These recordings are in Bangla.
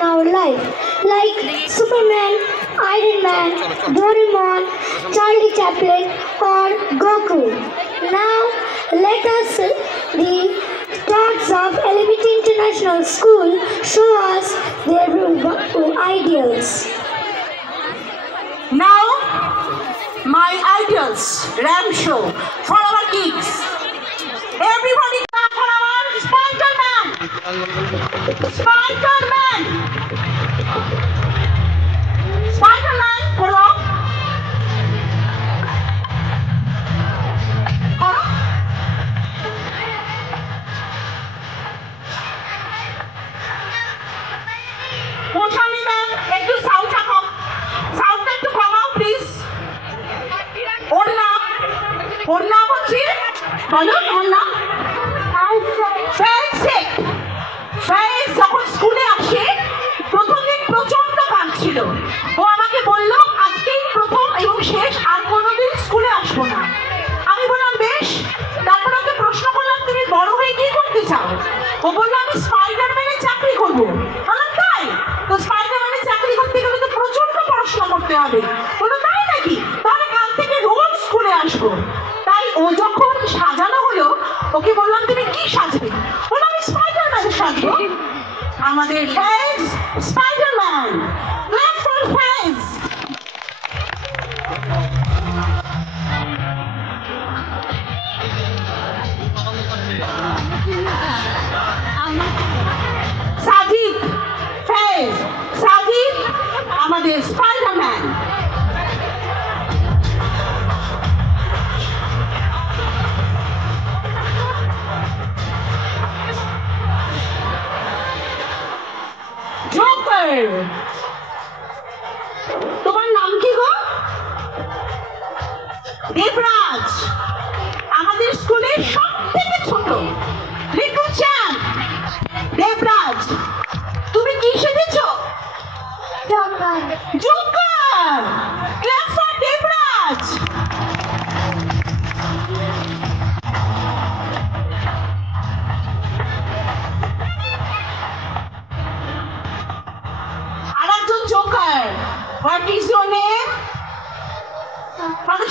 in our life, like Superman, Iron Man, Doraemon, Charlie Chaplin, or Goku. Now, let us, the thoughts of LBT International School, show us their ideals. Now, my ideals, Ram show for our kids. Everybody clap for our Spider-Man! Spider-Man! Spider-Man, করো। করো। পোষালি ম্যাম, একটু সাউন্ডটা কম। সাউন্ডটা একটু কমাও প্লিজ। ওর নাম হচ্ছে, বলো ওর নাম। ফ্যাজ যখন স্কুলে আসে প্রথম দিন প্রচন্ড কাঁদছিল। ও আমাকে বলল আজকেই প্রথম এবং শেষ, আর কোনোদিন স্কুলে আসবো না। আমি বললাম বেশ। তারপর ওকে প্রশ্ন করলাম তুমি বড় হয়ে কি করতে চাও? ও বললো আমি স্পাইডারম্যানের চাকরি করবো। বললাম তাই? তো স্পাইডারম্যানের চাকরি করতে গেলে তো প্রচন্ড পড়াশোনা করতে হবে। বললো তাই নাকি? তাহলে কাল থেকে রোজ স্কুলে আসবো। তাই ও যখন সাজানো হলো ওকে বললাম তুমি কি সাজবে? বললো আমি স্পাইডারম্যান সাজবো। আমাদের Faiz Spiderman. Clap for Faiz. Sajid, Faiz, Sajid আমাদের স্পাইডারম্যান। জোকার, তোমার নাম কি গো? দেবরাজ, আমাদের স্কুলের সব থেকে ছোট লিটল চ্যাম্প। দেবরাজ, তুমি কি সেজেছো? জোকার। Clap for Debraj. আরেকজন joker. What is your name?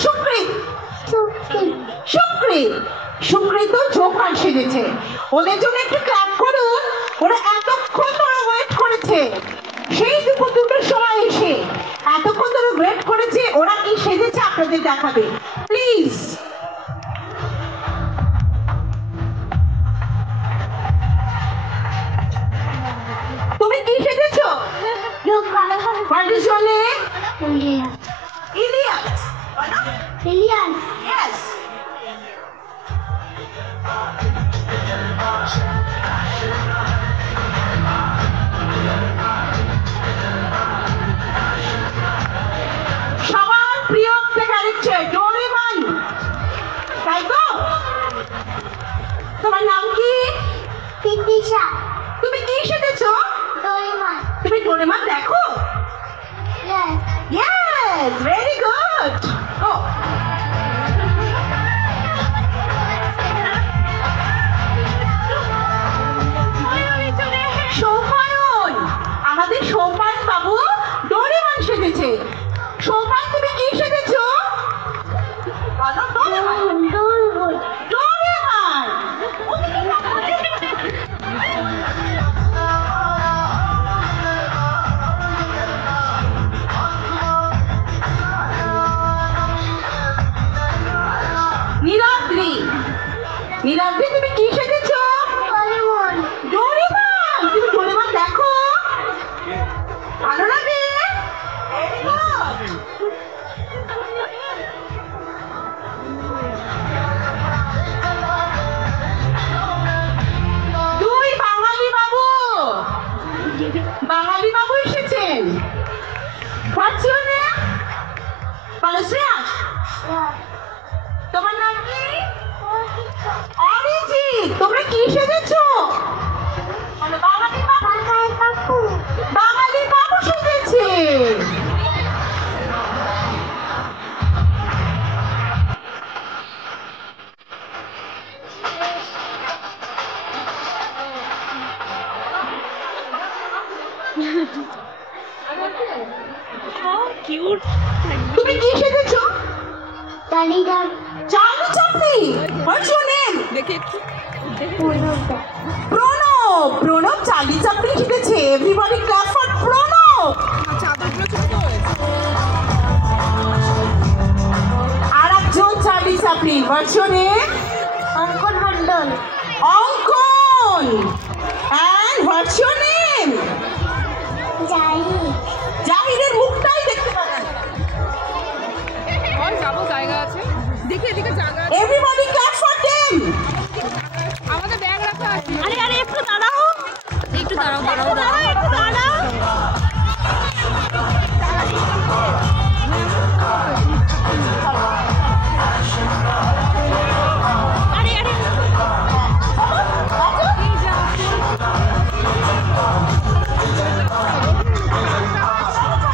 Sukrit. Sukrit, Sukrit joker সেজেছে। ওদের জন্য একটু ক্ল্যাপ করুন। ওরা এতক্ষণ ধরে ওয়েট করেছে, সেই দুটোর সময় এসে এতক্ষণ ধরে ওয়েট করেছে। ওরা কি সেজেছে আপনাদের দেখাবে, প্লিজ। তুমি কি সেজেছো? What is your name? Ilyas. Yes. সবার প্রিয় একটা ক্যারেক্টার ডোরেমন, তাই তো? তোমার নাম কি? তিতিশা। তুমি কি সেজেছো? ডোরেমন। তুমি ডোরেমন দেখো? Yes, very good. Oh. সৌপায়ন, আমাদের সৌপায়ন বাবু ডোরেমন সেজেছে। সৌপায়ন তুমি কি সেজেছো? ডোরেমন। নীলাদ্রি, নীলাদ্রি তুমি কি সেজেছো? ডোরেমন। তুমি ডোরেমন দেখো? ভালো লাগে? দুই বাঙালি বাবু, বাঙালি বাবু এসেছেন। What's your name? Palasrias. তোমার নাম কি? অরিজিৎ। তোমরা কি সেজেছো? বাঙালি বাবু। বাঙালি বাবু সেজেছে। তুমি কি সেজেছো? Charlie Chaplin. What's your name? Chaplin. Pranab Charlie Chaplin সেজেছে।